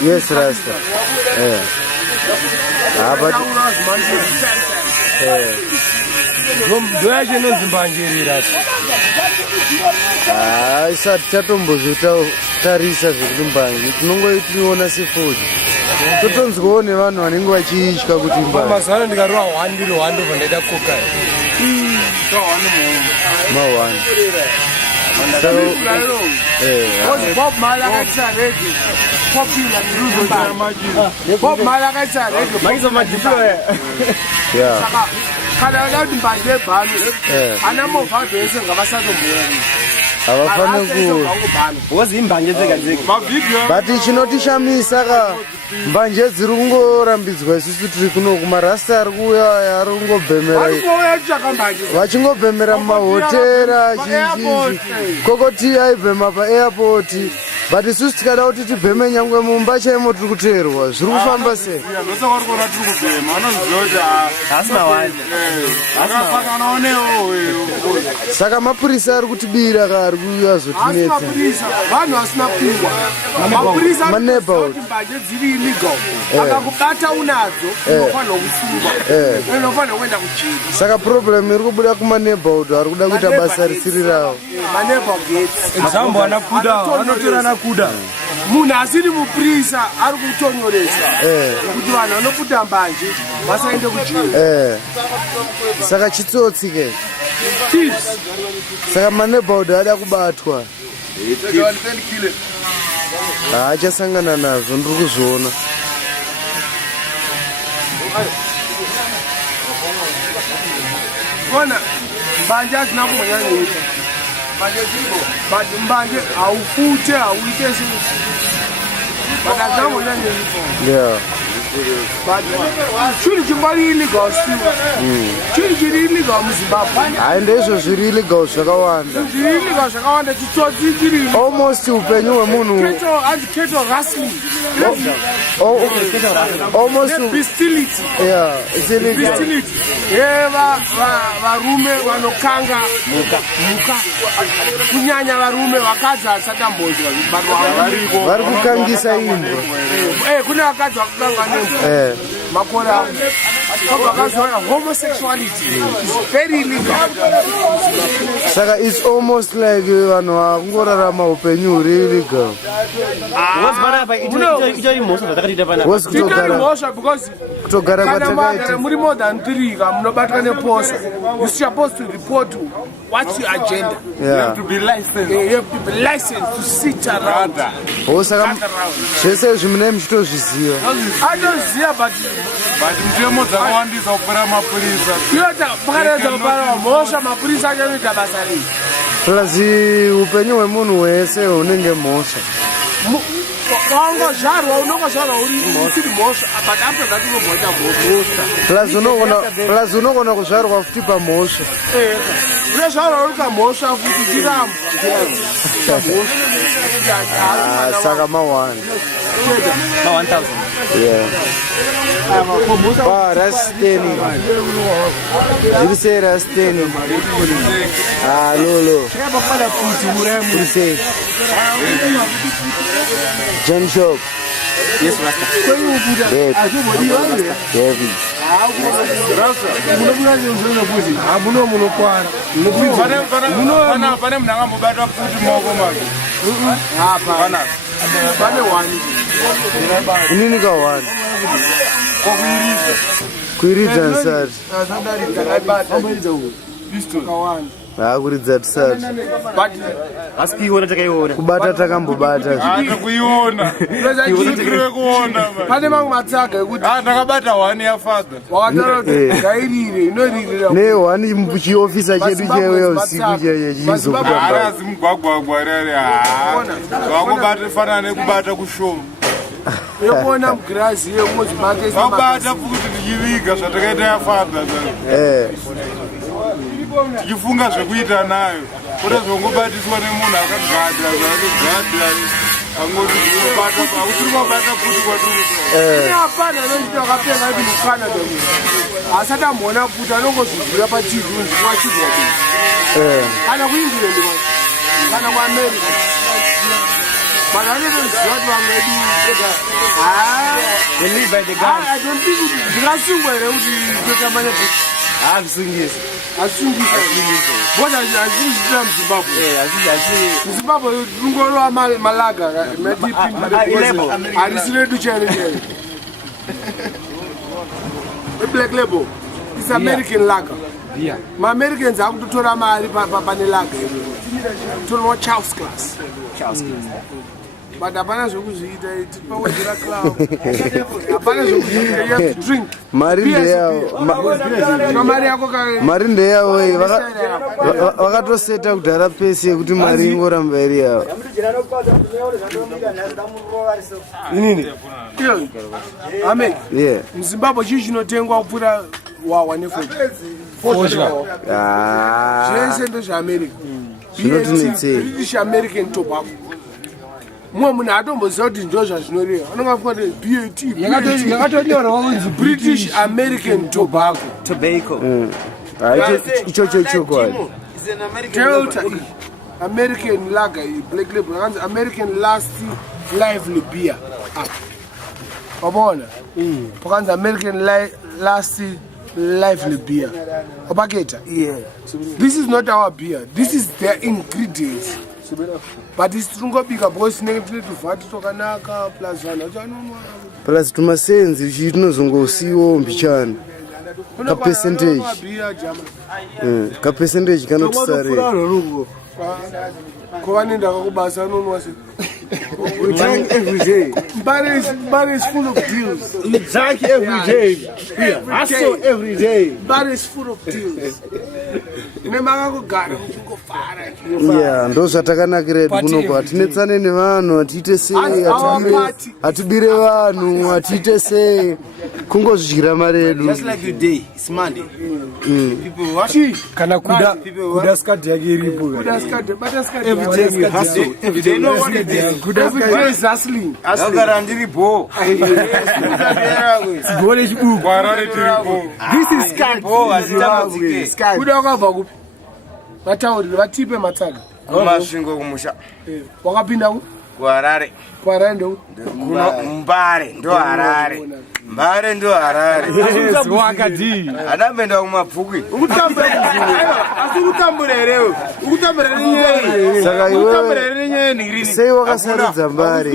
Yes, Rasta. But isati tatombozvotarisa zvekurimbangi tinongoitiona sefodzi totonzwawo nevanhu vanenge vachitya kuti mazano ndikarova 1 ndiri 1 ndobva ndaita kokai ma1 Bob Marley akaita reggae popular Bob Marley akaita reggae maizo madiploya saka kana kuti mbanje ebhani ana movha dzese ngavasatomboya havafaniri wozi imbanje dzega dzega but chinotishamisa ka mbanje dziri kungorambidzwa isusu tiri kuno kumarasta ari kuuya ari kungobhemera vachingobhemera mumahotera chizhinji kokoti aibhema paairport but isusu tikada kuti tibheme nyangwe mumba chaimo tiri kuteerwa zviri kufamba sei saka mapurisa ari kutibira ka ari kuuya zotinetsa vanhu vasina pfungwa mapurisa mbanje dziri illegal akakubata unadzo unofanira kusungwa unofanira kuenda kujeri saka problem iri kubuda kumaneighborhood ari kuda kuita basa risiri ravo maneighborhood example anotora nakuda munhu asiri mupurisa ari kutonyoresa kuti vanhu vanobuda mbanje vasaende kujeri saka chitsotsi ke tips saka maneighborhood ada kubatwa haachasangana nazvo ndiri kuzviona bona mbanje hazina kumbonyanyoita mbanje haufute hauite but hazina kumbonyanyoita chinhu chimbari illegal chinhu chiri illegal muzimbabwe hai ndezvo zviri illegal zvakawanda zviri illegal zvakawanda chitsotsi chiri almost upenyu hwemunhu hanzi cattle rustling almost bestiality varume vanokanga mhuka kunyanya varume vakadzi vasatambodzwa vari kukangisa imbwa kune vakadzi vakukanga makore vakazoona homosexuality is very illegal saka it's almost like vanhu vakungorarama upenyu huri illegal kutogara kwatakaita muri more than 3 ka munobatwa neposa you supposed to report what's your agenda you have to be licensed to sit around saka zvese izvi munei muchitozviziva atoziva but mutemo dzakawandisa kupera mapurisa iyota pakaredza kupara mhosva mapurisa achanoita basa rei plus upenyu hwemunhu wese hunenge mhosva wangozvarwa unongozvarwa usiri mhosva but after that unobvota mhosva plus unogona kuzvarwa futi pamhosva unozvarwa uri pamhosva futi chiramo saka ma1 rasteni zviri sei rasteni lolo zviri sei John Shop yes master pane munhu akambobata futi maoko make pane wani inini ka1 kuiridza nsati kuridza tisati kubata takambobata pane mamwe matsaga ekuti ndakabata 1 yafadha gairire inoririra ne1 chiofisa chedu chewe usiku chichizokuta mugwagwagwa rere wangobata fanana nekubata kushoma yekuona mugirazi yemuzimakesi wabata futi tichiviga zvatakaita yafadha tichifunga zvekuita nayo kuda zvongobatiswa nemunhu akagadra zvakagadra angoti ausiri mabata futi kwatiriapana anoita akapenga kuti mucanada asati amboona futi anongozvivhura patv nzimwachidwa kana kuengland kana kuamerica But I don't know what one may do. They live by the gun. I don't think it's where they would money. I've seen this. I've seen this. What I see Zimbabwe. Yeah, I see. Zimbabwe, Ngolo Malaga, I decided to change. The black label is American lager. Yeah. My Americans have to tell my lager. To know Charles class. But the bananas who eat it, power cloud. You have to drink. Marinde yawe vakatoseta kudhara pese yekuti mari ingoramba iri yavo. Inini? Amen. Yeah. Zimbabwe chii chinotengwa kupfuura wawa nefoja. Zvese ndezveAmerica. British American tobacco. Mumwe munhu atomboziva kuti ndo zvazvinoreva. Anongafunga kuti BAT. Yakatonyorwa kunzi British American tobacco. Ichocho chokwadi. Delta American lager, black label, American last lively beer. Wabona? Pakanzi American last lively beer. Obaketa? Yeah. This is not our beer. This is their ingredients. But it's Trungobika because negative to fat tokanaka plus one. Plus tumasenzi zvinozongosiwo mbichana. Ka percentage. Ka percentage kanoti sare. Kovanenda kakubasa nonwase. We drink every day. Bar is full of deals. We drink every day. Hustle every day. Bar is full of deals. Yeah, ndo zvatakanakira kunoko hatinetsane nevanhu hatiite sei hatibire vanhu hatiite sei kungozvidyira mari yedu. Just like today, it's Monday. People watch. Kana kuda skadi yake iripo. Every day we hustle. Every day know what it is. Every day is hustling. Agara ndiripo. Gole chibuku. Kwarare tiripo. This is skadi. Skadi. Kuda wakabva kupi? Vataurire vatipe matsaga. Kumasvingo kumusha. Wakapinda ku? Kuharare. Kuharare ndo? Mbare ndo Harare. Mbare ndo Harare. Wakadi. Adamenda kumabvukwi. Ukutambura asi ukutambura here. Ukutambura nenyeni. Saka ukutambura nenyeni rini. Sei wakasarudza Mbare.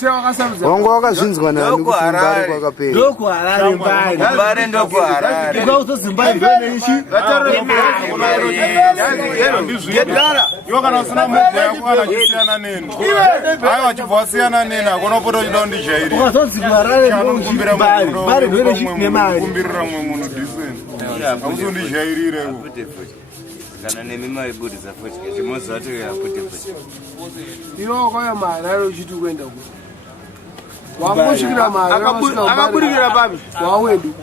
Sei wakasarudza. Wanga wakazvinzwa nani kuti Mbare kwakapera. Ndo kuharare Mbare. Mbare ndo kuharare. Ukauto Zimbabwe ndoneishi. Gedara. Yokana usina mubva yakwana chisiyana neni. Aiwa chibva siyana neni akonopoto chida kundishairi. Ukazonzi Harare Kumbira Mbare ndo nemari. kumbirira mwe munhu decent. Amusundishairire. Kana nemimari budi zafuti. Chimozi wato yapute futi. Iwo kwaya Harare uchiti kuenda ku. Wamushikira Harare. Akaburikira papi? Wawedu.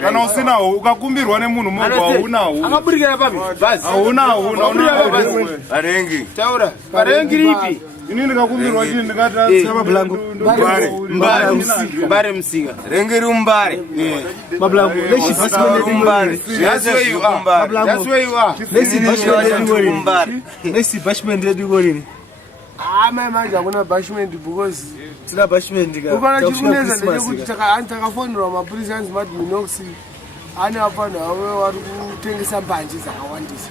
Kana usinawo ukakumbirwa nemunhu mugwa haunawo. Akaburikira papi? Basi. Haunawo. Parengi. Taura. Parengi ripi? Inini ndikakumbirwa chini ndikati Mablango. Mbare msika. Rengeri umbare. Mablango. That's where you are. That's where you are. Let's bashment edikorini. Manje akuna bashment because tina bashment ka. Ufana chikuneza ndekuti takafonera mapurisi anzi mati Minox ane afana awe wari kutengesa mbanje dzakawandisa.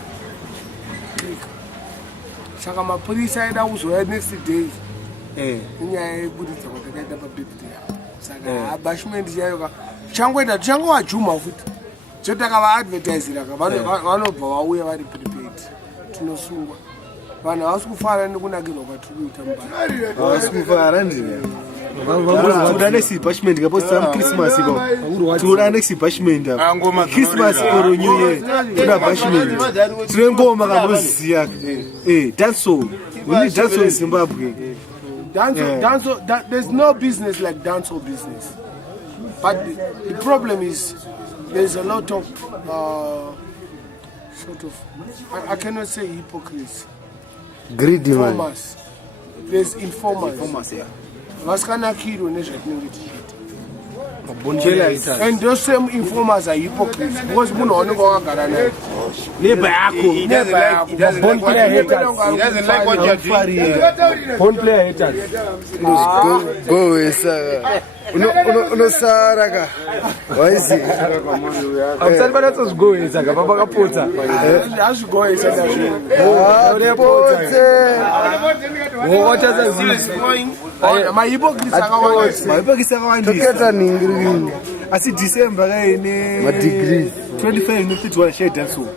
Saka mapurisi aida kuzoya next day. Inyaya yekubuditsa kwatakaita pabirthday. Saka bashment yayo changoita changowajuma futi. Chotakava-advertisera vanobva vauya vari prepaid. Tinosungwa. Vanhu havasi kufara nekunakirwa kwatiri kuita Mbare. Havasi kufara ndine. Tinoda next bashment kapo some Christmas iko. Tinoda next bashment apo. Christmas or New Year. Tinoda bashment. Tinengoma kamoziya. Dancehall. We need dancehall in Zimbabwe. Dancehall, there's no business like dancehall business. But the problem is there's a lot of I cannot say hypocrites. Greedy man. Informers. There's informers. Informers, yeah. Vaskanakiro nezvatinenge tichiita. And those same informers are hypocrites because munhu wanenge wakagara naye neighbor yako He doesn't like what you're doing. Born player haters. Gowesa unosara ka waizi Amsali banatozigowesa ka babakapota. hazvigoisa apotse mahypocrites akawandisa Maipokisa akawandisa. toketa ningiri Asi December kaine madegrees 25 nopitwa shade so.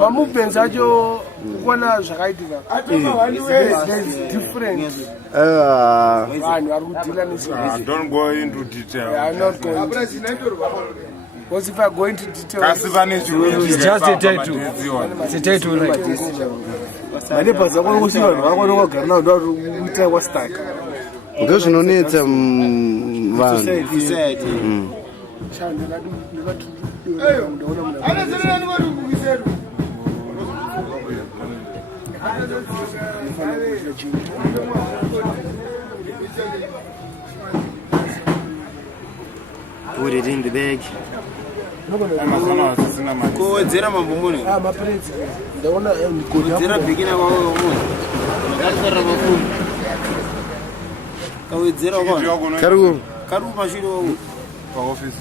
mamovements acho kuona zvakaitika different vanhu vari kudhila Don't go into detail. because if I go into detail Kasi vane chirungu It's just a title. It's a title like this. Maneighbor zako kusiwa vakona kwagara nawo ndo kuita kwastaka. ndozvinonetsa vanhu Put it in the bag. Amazona wasisina mali. Kuwedzera mambomuni. maprezi ndaona Kuwedzera bikina kwawo mumuni. Ndakatara mafumu. Kawedzera kwa. kariku Karuma shiro Pa office.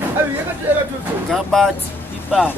kabati ipa.